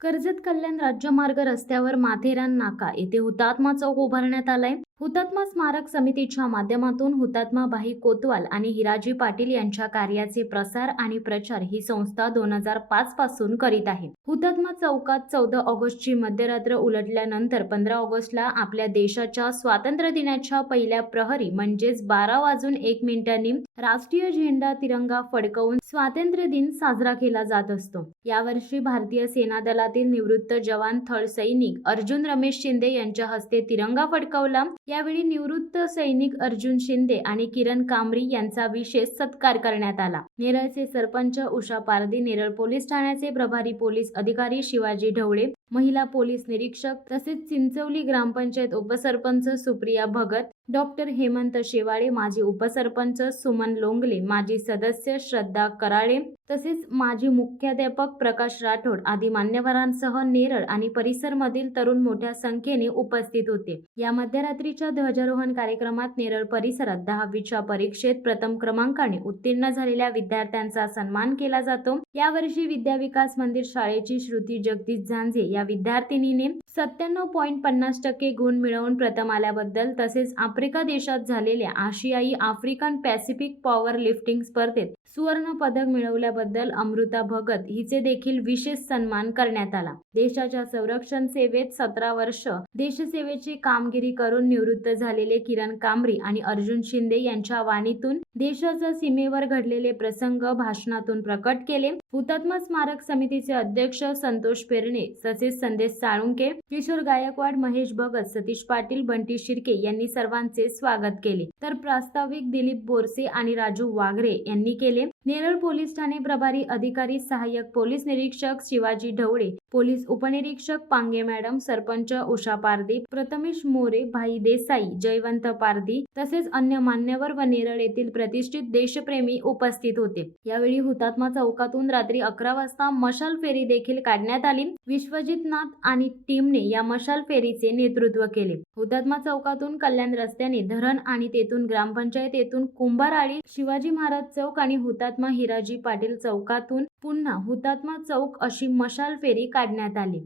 कर्जत कल्याण राज्यमार्ग रस्त्यावर माथेरान नाका येथे हुतात्मा चौक उभारण्यात आलाय. हुतात्मा स्मारक समितीच्या माध्यमातून हुतात्मा भाई कोतवाल आणि हिराजी पाटील यांच्या कार्याचे प्रसार आणि प्रचार ही संस्था 2005 पासून करीत आहे. हुतात्मा चौकात 14 ऑगस्टची मध्यरात्र उलटल्यानंतर 15 ऑगस्टला आपल्या देशाच्या स्वातंत्र्य दिनाच्या पहिल्या प्रहरी म्हणजेच 12:01 राष्ट्रीय झेंडा तिरंगा फडकवून स्वातंत्र्य दिन साजरा केला जात असतो. यावर्षी भारतीय सेना दलातील निवृत्त जवान थळ सैनिक अर्जुन रमेश शिंदे यांच्या हस्ते तिरंगा फडकवला. यावेळी निवृत्त सैनिक अर्जुन शिंदे आणि किरण कांबरी यांचा विशेष सत्कार करण्यात आला. नेरळचे सरपंच उषा पारधी, नेरळ पोलीस ठाण्याचे प्रभारी पोलीस अधिकारी शिवाजी ढवळे, महिला पोलीस निरीक्षक तसेच चिंचवली ग्रामपंचायत उपसरपंच सुप्रिया भगत, डॉक्टर हेमंत शेवाळे, माजी उपसरपंच सुमन लोंगले, माजी सदस्य श्रद्धा कराळे तसेच माजी मुख्याध्यापक प्रकाश राठोड आदी मान्यवरांसह नेरळ आणि परिसरमधील तरुण मोठ्या संख्येने उपस्थित होते. या मध्यरात्रीच्या ध्वजारोहण कार्यक्रमात नेरळ परिसरात 10वीच्या परीक्षेत प्रथम क्रमांकाने उत्तीर्ण झालेल्या विद्यार्थ्यांचा सन्मान केला जातो. यावर्षी विद्या विकास मंदिर शाळेची श्रुती जगदीश झांजे या विद्यार्थिनीने 97.50% गुण मिळवून प्रथम आल्याबद्दल तसेच आफ्रिका देशात झालेल्या आशियाई आफ्रिकन पॅसिफिक पॉवर लिफ्टिंग स्पर्धेत सुवर्ण पदक मिळवल्याबद्दल अमृता भगत हिचे देखील विशेष सन्मान करण्यात आला. देशाच्या संरक्षण सेवेत 17 वर्ष देशसेवेची कामगिरी करून निवृत्त झालेले किरण कांबरी आणि अर्जुन शिंदे यांच्या वाणीतून देशाच्या सीमेवर घडलेले प्रसंग भाषणातून प्रकट केले. हुतात्मा स्मारक समितीचे अध्यक्ष संतोष पेरणे तसेच संदेश साळुंके, किशोर गायकवाड, महेश भगत, सतीश पाटील, बंटी शिर्के यांनी सर्वांचे स्वागत केले. तर प्रास्ताविक दिलीप बोरसे आणि राजू वाघरे यांनी केले. नेरळ पोलीस ठाणे प्रभारी अधिकारी सहाय्यक पोलीस निरीक्षक शिवाजी ढवळे, पोलीस उपनिरीक्षक पांगे मॅडम, सरपंच उषा पारधी, प्रथमेश मोरे, भाई देसाई, जयवंत पारधी तसेच अन्य मान्यवर व नेरळ येथील प्रतिष्ठित देशप्रेमी उपस्थित होते. यावेळी हुतात्मा चौकातून रात्री 11 वाजता मशाल फेरी देखील काढण्यात आली. विश्वजित नाथ आणि टीमने या मशाल फेरीचे नेतृत्व केले. हुतात्मा चौकातून कल्याण रस्त्याने धरण आणि तेथून ग्रामपंचायत येथून कुंभारआळी, शिवाजी महाराज चौक आणि हुतात्मा हिराजी पाटील चौकातून पुन्हा हुतात्मा चौक अशी मशाल फेरी काढण्यात आली.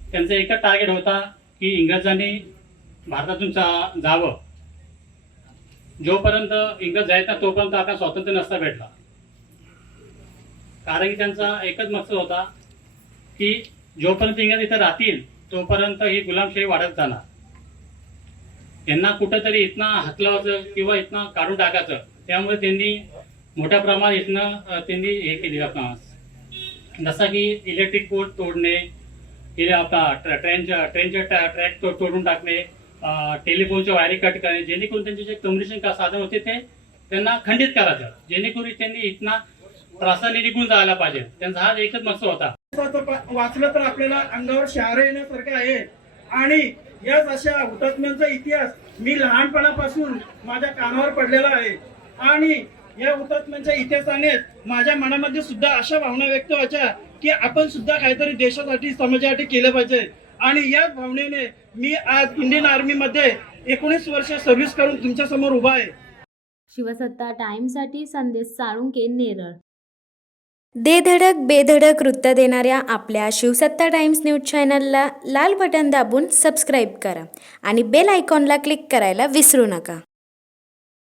त्यांचा एकच टार्गेट होता की इंग्रजांनी भारतातून जावं. जोपर्यंत इंग्रज जायचा तोपर्यंत आता स्वातंत्र्य नसता भेटला. कारण की त्यांचा एकच मकसद होता की जोपर्यंत इंग्रज इथं राहतील तोपर्यंत ही गुलामशाही वाढत जाणार. यांना कुठंतरी इथनं हकलावायचं किंवा इथनं काढून टाकायचं. त्यामुळे त्यांनी मोठ्या प्रमाणात इथनं त्यांनी हे केले. आपला जसं की इलेक्ट्रिक पोल तोडणे, आपला ट्रेनचे ट्रॅक तोडून टाकणे, टेलिफोनच्या वायरी कट करणे, जेणेकरून त्यांचे जे कम्युनिकेशन साधन होते ते त्यांना खंडित करायचं, जेणेकरून त्यांनी इथनं त्रासाने निघून जायला पाहिजे. त्यांचा हा एकच मकसद होता. वाचलं तर आपल्याला अंगावर शहारे येण्यासारखं आहे. आणि याच अशा हुतात्म्यांचा इतिहास मी लहानपणापासून माझ्या कानावर पडलेला आहे. आणि या हुतात्म्यांच्या इतिहासाने माझ्या मनामध्ये सुद्धा अशा भावना व्यक्त व्हायच्या की आपण सुद्धा काहीतरी देशासाठी समाजासाठी केलं पाहिजे. आणि याच भावनेने मी आज इंडियन आर्मी मध्ये 19 वर्ष सर्व्हिस करून तुमच्या समोर उभा आहे. शिवसत्ता टाइम्ससाठी संदेश साळुंके, नेरळ. दे धडक बेधडक वृत्त देणाऱ्या आपल्या शिवसत्ता टाइम्स न्यूज चॅनलला लाल बटन दाबून सबस्क्राईब करा आणि बेल आयकॉनला क्लिक करायला विसरू नका.